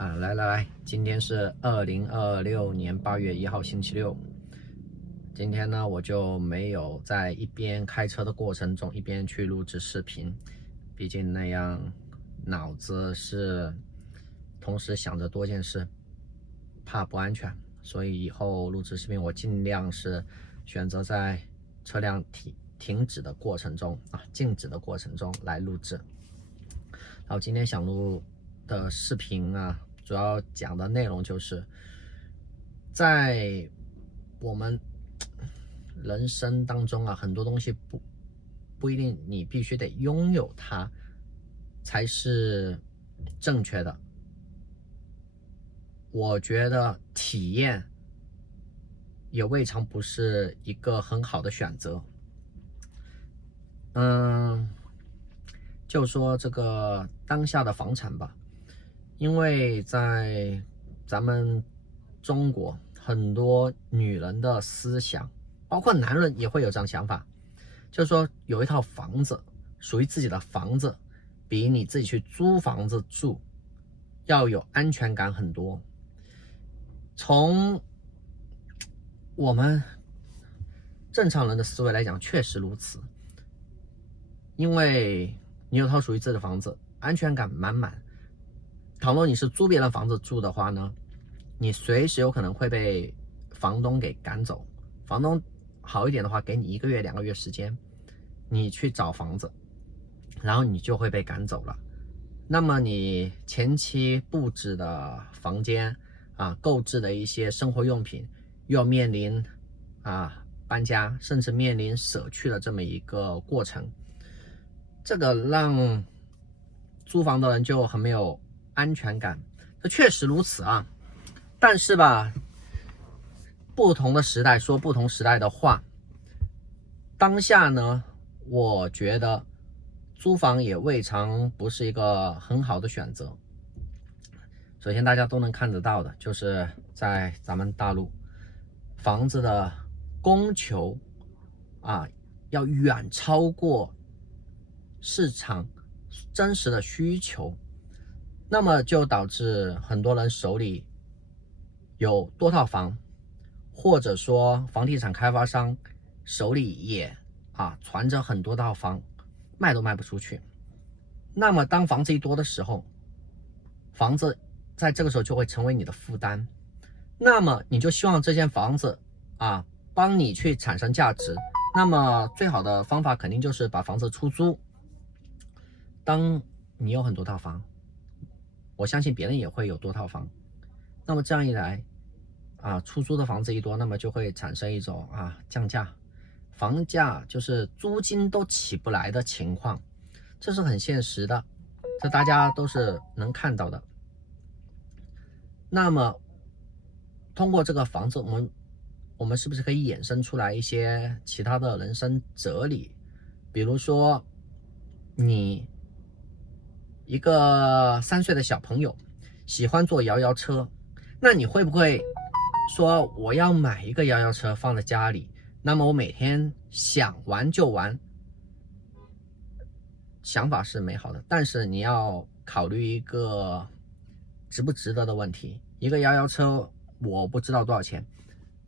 来，今天是2026年8月1号星期六。今天呢，我就没有在一边开车的过程中一边去录制视频，毕竟那样脑子是同时想着多件事，怕不安全。所以以后录制视频，我尽量是选择在车辆停止的过程中静止的过程中来录制。然后今天想录的视频主要讲的内容就是在我们人生当中很多东西不一定你必须得拥有它才是正确的。我觉得体验也未尝不是一个很好的选择。就说这个当下的房产吧，因为在咱们中国很多女人的思想，包括男人也会有这样想法，就是说有一套房子属于自己的房子比你自己去租房子住要有安全感很多。从我们正常人的思维来讲确实如此，因为你有套属于自己的房子，安全感满满。倘若你是租别人房子住的话呢，你随时有可能会被房东给赶走。房东好一点的话，给你1个月2个月时间，你去找房子，然后你就会被赶走了。那么你前期布置的房间购置的一些生活用品，又要面临搬家，甚至面临舍去的这么一个过程。这个让租房的人就很没有安全感，这确实如此但是吧，不同的时代说不同时代的话。当下呢，我觉得租房也未尝不是一个很好的选择。首先大家都能看得到的，就是在咱们大陆房子的供求要远超过市场真实的需求，那么就导致很多人手里有多套房，或者说房地产开发商手里也传着很多套房，卖都卖不出去。那么当房子一多的时候，房子在这个时候就会成为你的负担，那么你就希望这间房子帮你去产生价值。那么最好的方法肯定就是把房子出租。当你有很多套房，我相信别人也会有多套房，那么这样一来出租的房子一多，那么就会产生一种降价，房价就是租金都起不来的情况，这是很现实的，这大家都是能看到的。那么通过这个房子，我们是不是可以衍生出来一些其他的人生哲理？比如说你一个3岁的小朋友喜欢坐摇摇车，那你会不会说我要买一个摇摇车放在家里，那么我每天想玩就玩？想法是美好的，但是你要考虑一个值不值得的问题。一个摇摇车我不知道多少钱，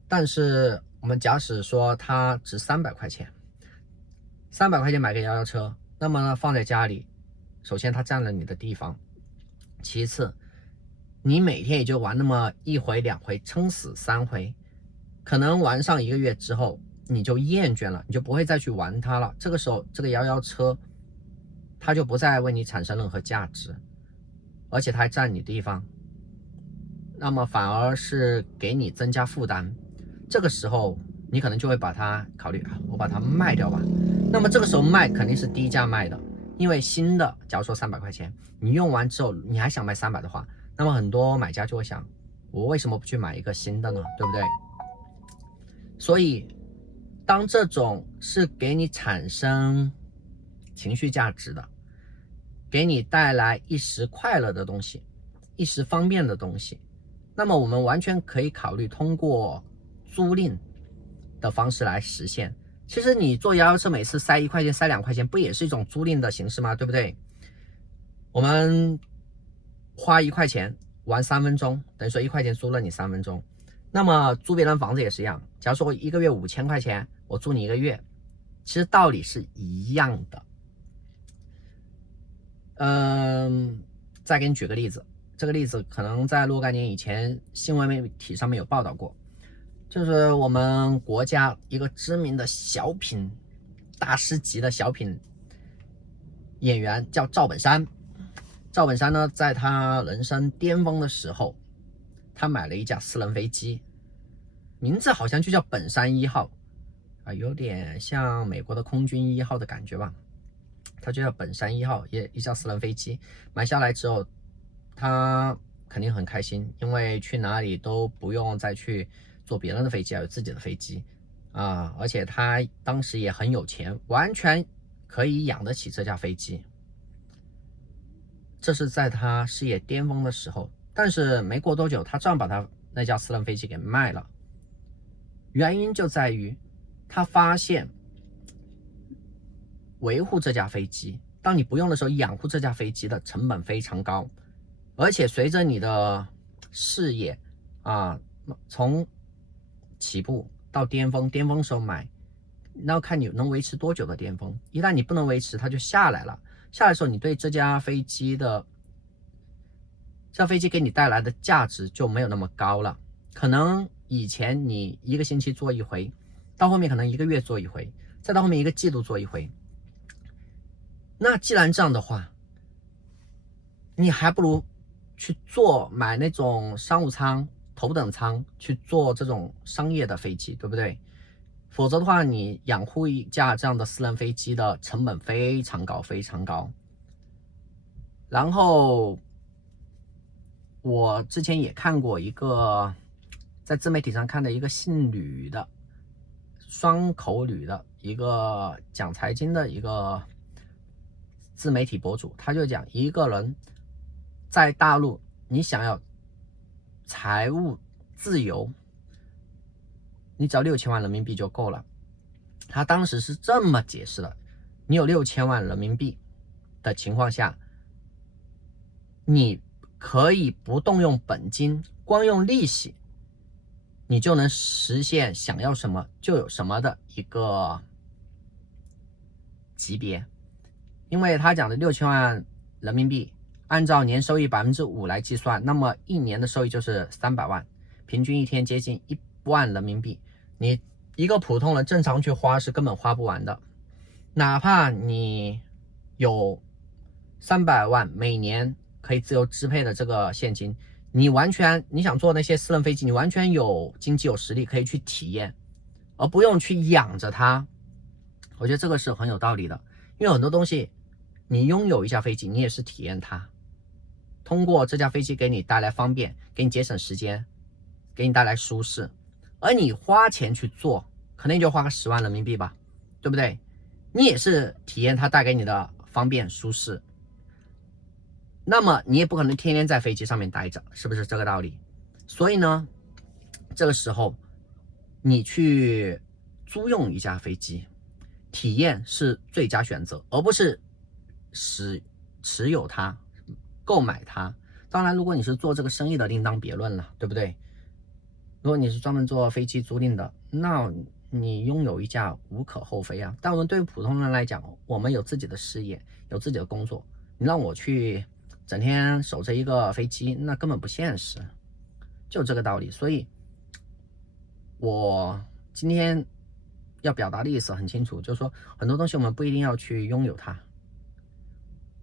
但是我们假使说它值300块钱，300块钱买个摇摇车，那么呢放在家里，首先它占了你的地方，其次你每天也就玩那么1回2回，撑死3回，可能玩上1个月之后你就厌倦了，你就不会再去玩它了。这个时候这个摇摇车它就不再为你产生任何价值，而且它还占你地方，那么反而是给你增加负担。这个时候你可能就会把它考虑我把它卖掉吧。那么这个时候卖肯定是低价卖的，因为新的假如说300块钱，你用完之后你还想卖300的话，那么很多买家就会想，我为什么不去买一个新的呢？对不对？所以当这种是给你产生情绪价值的，给你带来一时快乐的东西，一时方便的东西，那么我们完全可以考虑通过租赁的方式来实现。其实你坐摇摇车每次塞1块钱塞2块钱，不也是一种租赁的形式吗？对不对？我们花1块钱玩3分钟，等于说1块钱租了你3分钟。那么租别人房子也是一样，假如说我1个月5000块钱，我租你1个月，其实道理是一样的。再给你举个例子，这个例子可能在若干年以前新闻媒体上面有报道过，就是我们国家一个知名的小品大师级的小品演员叫赵本山。赵本山呢，在他人生巅峰的时候，他买了一架私人飞机，名字好像就叫本山1号啊，有点像美国的空军1号的感觉吧。他就叫本山1号，一架私人飞机。买下来之后，他肯定很开心，因为去哪里都不用再去坐别人的飞机，有自己的飞机啊！而且他当时也很有钱，完全可以养得起这架飞机。这是在他事业巅峰的时候，但是没过多久，他照样把他那架私人飞机给卖了。原因就在于他发现维护这架飞机，当你不用的时候，养护这架飞机的成本非常高，而且随着你的事业从起步到巅峰，巅峰时候买，那要看你能维持多久的巅峰。一旦你不能维持，它就下来了。下来的时候，你对这架飞机给你带来的价值就没有那么高了。可能以前你1个星期做1回，到后面可能1个月做1回，再到后面1个季度做1回。那既然这样的话，你还不如去买那种商务舱、头等舱，去坐这种商业的飞机，对不对？否则的话，你养护一架这样的私人飞机的成本非常高，非常高。然后我之前也看过一个，在自媒体上看的一个姓吕的双口吕的一个讲财经的一个自媒体博主，他就讲一个人在大陆，你想要财务自由，你只要6000万人民币就够了。他当时是这么解释的：你有6000万人民币的情况下，你可以不动用本金，光用利息，你就能实现想要什么就有什么的一个级别。因为他讲的6000万人民币，按照年收益5%来计算，那么1年的收益就是300万，平均1天接近1万人民币。你一个普通人正常去花是根本花不完的，哪怕你有300万每年可以自由支配的这个现金，你想坐那些私人飞机，你完全有经济有实力可以去体验，而不用去养着它。我觉得这个是很有道理的，因为很多东西你拥有一架飞机，你也是体验它，通过这架飞机给你带来方便，给你节省时间，给你带来舒适。而你花钱去做，可能就花个10万人民币吧，对不对？你也是体验它带给你的方便舒适。那么你也不可能天天在飞机上面待着，是不是这个道理？所以呢，这个时候你去租用一架飞机，体验是最佳选择，而不是持有它、购买它。当然，如果你是做这个生意的，另当别论了，对不对？如果你是专门做飞机租赁的，那你拥有一架无可厚非啊。但我们对于普通人来讲，我们有自己的事业，有自己的工作，你让我去整天守着一个飞机，那根本不现实，就这个道理。所以我今天要表达的意思很清楚，就是说很多东西我们不一定要去拥有它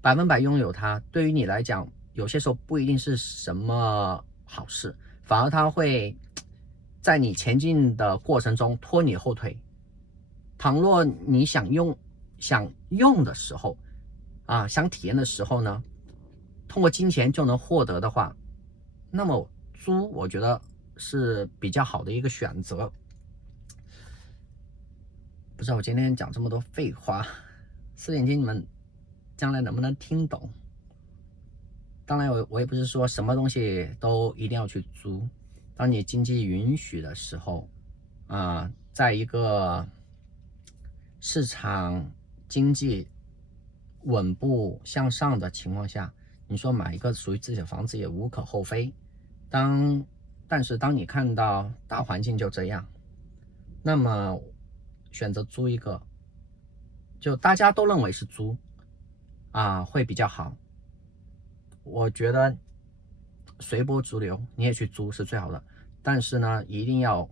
，100%拥有它，对于你来讲，有些时候不一定是什么好事，反而它会在你前进的过程中拖你后腿。倘若你想用的时候想体验的时候呢，通过金钱就能获得的话，那么租我觉得是比较好的一个选择。不知道我今天讲这么多废话，4点金你们将来能不能听懂？当然我也不是说什么东西都一定要去租，当你经济允许的时候在一个市场经济稳步向上的情况下，你说买一个属于自己的房子也无可厚非。但是当你看到大环境就这样，那么选择租一个，就大家都认为是租会比较好。我觉得随波逐流，你也去租是最好的，但是呢，一定要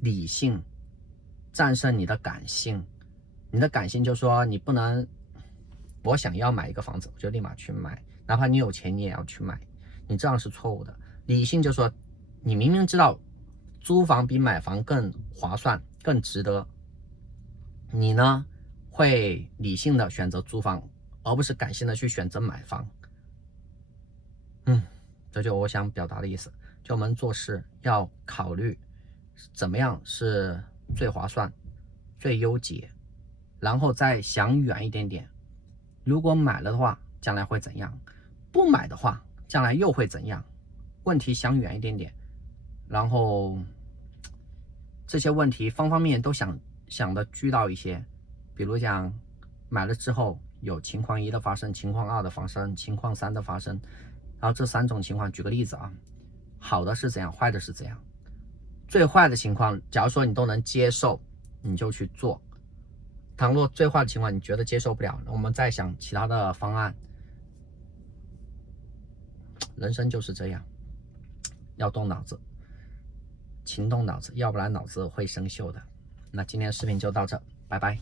理性战胜你的感性。你的感性就说你不能，我想要买一个房子，我就立马去买，哪怕你有钱，你也要去买，你这样是错误的。理性就说，你明明知道租房比买房更划算、更值得，你呢会理性的选择租房，而不是感性的去选择买房。这就我想表达的意思。就我们做事要考虑怎么样是最划算、最优解，然后再想远一点点。如果买了的话，将来会怎样？不买的话，将来又会怎样？问题想远一点点，然后这些问题方方面面都想的居到一些。比如讲，买了之后有情况1的发生，情况2的发生，情况3的发生。然后这3种情况，举个例子好的是怎样，坏的是怎样。最坏的情况，假如说你都能接受，你就去做。倘若最坏的情况你觉得接受不了，那我们再想其他的方案。人生就是这样，要动脑子，勤动脑子，要不然脑子会生锈的。那今天的视频就到这，拜拜。